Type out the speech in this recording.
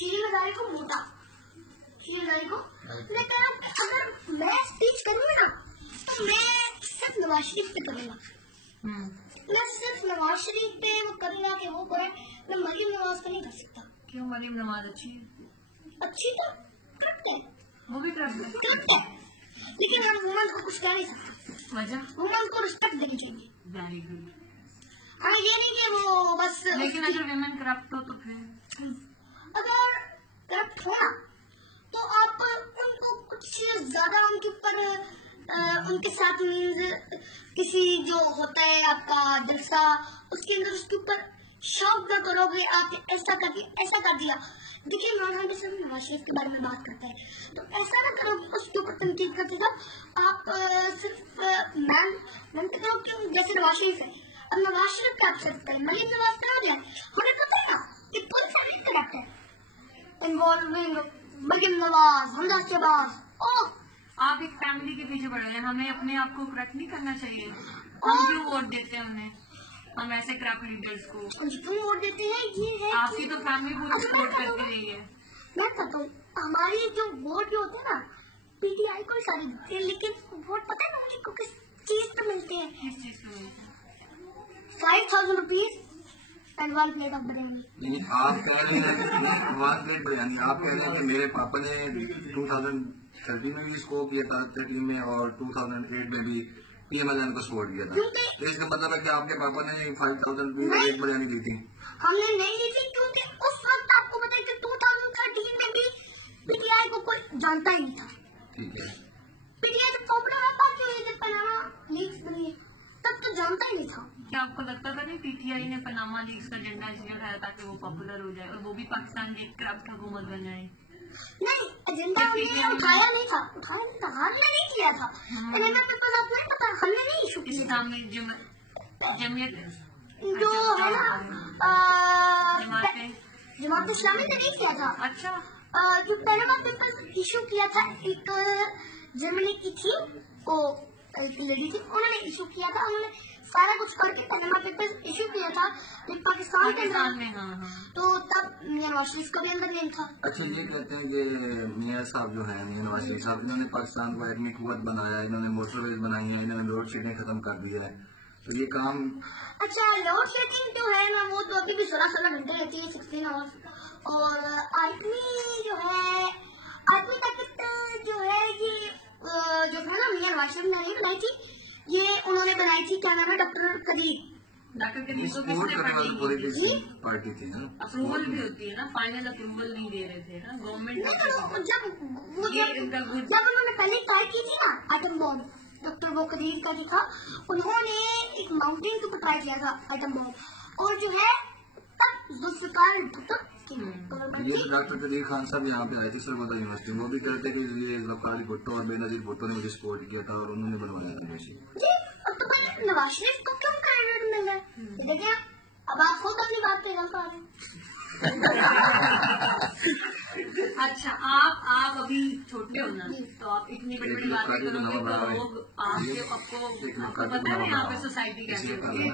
शील हजारी को मोटा, शील हजारी को, लेकिन अगर मैं स्पीच करूंगा ना तो मैं सिर्फ नवाज शरीफ पे करूंगा, मैं सिर्फ नवाज शरीफ पे वो करूंगा कि वो करे, मैं मरीम नवाज पे नहीं कर सकता। क्यों? मरीम नवाज अच्छी अच्छी तो करते हैं, वो भी करते हैं, लेकिन मैं वुमेन को कुछ कह नहीं सकता। वजह? वुमेन को रिस्पेक्ट देनी चाहिए। Very good. हाँ, ये नहीं कि वो बस, लेकिन अगर विमेन करप्ट हो तो फिर? अगर करप्ट हो ना तो आप उनको कुछ ज्यादा उनके ऊपर उनके साथ मीन्स किसी जो होता है आपका जलसा, उसके अंदर उसके ऊपर शौक न करोगे आप, ऐसा कर दिया। देखिए इमरान खान सिर्फ नवाज शरीफ के बारे में बात करता है तो ऐसा ना करो उसके ऊपर तनकीद करते हो आप, सिर्फ मैन करो कि जैसे नवाज शरीफ है, अब नवाज शरीफ क्या कर सकते हैं, मलिक नवाज क्या हो गया, हमें पता है ना कि पूरी फैमिली करप्ट है, इन्वॉल्विंग मलिक नवाज, हमजा शहबाज। आप एक फैमिली के पीछे पड़ रहे हैं, हमें अपने आप को करप्ट नहीं करना चाहिए। हम क्यों वोट देते हैं उन्हें, हम ऐसे करप्ट लीडर्स को क्यों वोट देते हैं? ये है आपकी तो फैमिली पूरी सपोर्ट करती रही है। मैं कहता हूँ हमारी जो वोट जो होते हैं ना पीटीआई को सारी देते हैं, लेकिन वोट पता है ना मुझे को किस चीज पे मिलते हैं? किस चीज पे मिलते हैं? 5,000 rupees and 1 plate of biryani. आप कह रहे हैं 1 प्लेट बिरयानी, आप कह रहे हैं कि मेरे पापा ने 2013 में भी स्कोप किया था, 13 में और 2008 में भी पीएमएलएन को सपोर्ट किया था। इसका मतलब है कि आपके पापा ने 5,000 प्लेट बिरयानी दी थी? हमने नहीं दी थी क्योंकि उस वक्त आपको पता है कि 2013 में भी पीटीआई को कोई जानता ही नहीं था। ठीक है, पीटीआई तो पॉपुलर था जो ये जब पनामा लीक्स बनी तब तो जानता ही नहीं था। क्या आपको लगता था कि पीटीआई ने पनामा लीक्स का झंडा इसलिए उठाया ताकि वो पॉपुलर हो जाए और वो भी पाकिस्तान की एक करप्ट हुकूमत बन जाए? नहीं, एजेंडा उठाया नहीं था, हाथ में नहीं किया था, एजेंडा पे तो नहीं पता, हमने नहीं इशू किया। इस्लामी जमीयत जो है ना जमात इस्लामी ने नहीं किया था। अच्छा, जो पनामा पेपर्स इशू किया था, एक जर्मनी की थी, वो एक लेडी थी, उन्होंने इशू किया था, उन्होंने सारा कुछ करके पनामा पेपर्स इशू किया था, लेकिन पाकिस्तान के अंदर तो तब मियां नवाज शरीफ का भी अंदर नहीं था। अच्छा, ये कहते हैं कि मियां साहब जो है मियां नवाज शरीफ साहब, इन्होंने पाकिस्तान को एटमी कुव्वत बनाया, इन्होंने मोटरवेज बनाई है, इन्होंने लोड शेडिंग खत्म कर दी है, तो ये काम। अच्छा, लोड शेडिंग जो है ना वो तो अभी भी 16 घंटे लेती है 16 आवर्स, और आर्मी जो है आर्मी ताकत जो है ये जो था ना मियां नवाज शरीफ ने बनाई थी, ये उन्होंने बनाई थी, क्या नाम है, डॉक्टर कदीर को किसने पार्टी थी ना, अप्रूवल भी होती है ना, फाइनल अप्रूवल नहीं दे रहे थे ना गवर्नमेंट। जब उन्होंने पहले ट्राई की थी ना एटम बॉम्ब, डॉक्टर वो कदीर का जो था, उन्होंने एक माउंटेन के ऊपर ट्राई किया था एटम बॉम्ब, और जो है तब जुल्फिकार भुट्टो ये डॉक्टर कदीर खान साहब यहाँ पे आए थे सरवदा यूनिवर्सिटी, वो भी कहते कि ये जुल्फिकार भुट्टो और बेनजीर भुट्टो ने मुझे सपोर्ट किया था और उन्होंने बनवाया था वैसे। नवाज शरीफ को क्यों क्रेडिट मिल रहा है? देखिए अब आप खुद अपनी बात पे गलत आ रहे हैं। अच्छा, आप अभी छोटे हो ना, तो आप इतनी बड़ी बड़ी बातें करोगे तो लोग आपको पता है यहाँ पे सोसाइटी कैसे होती है।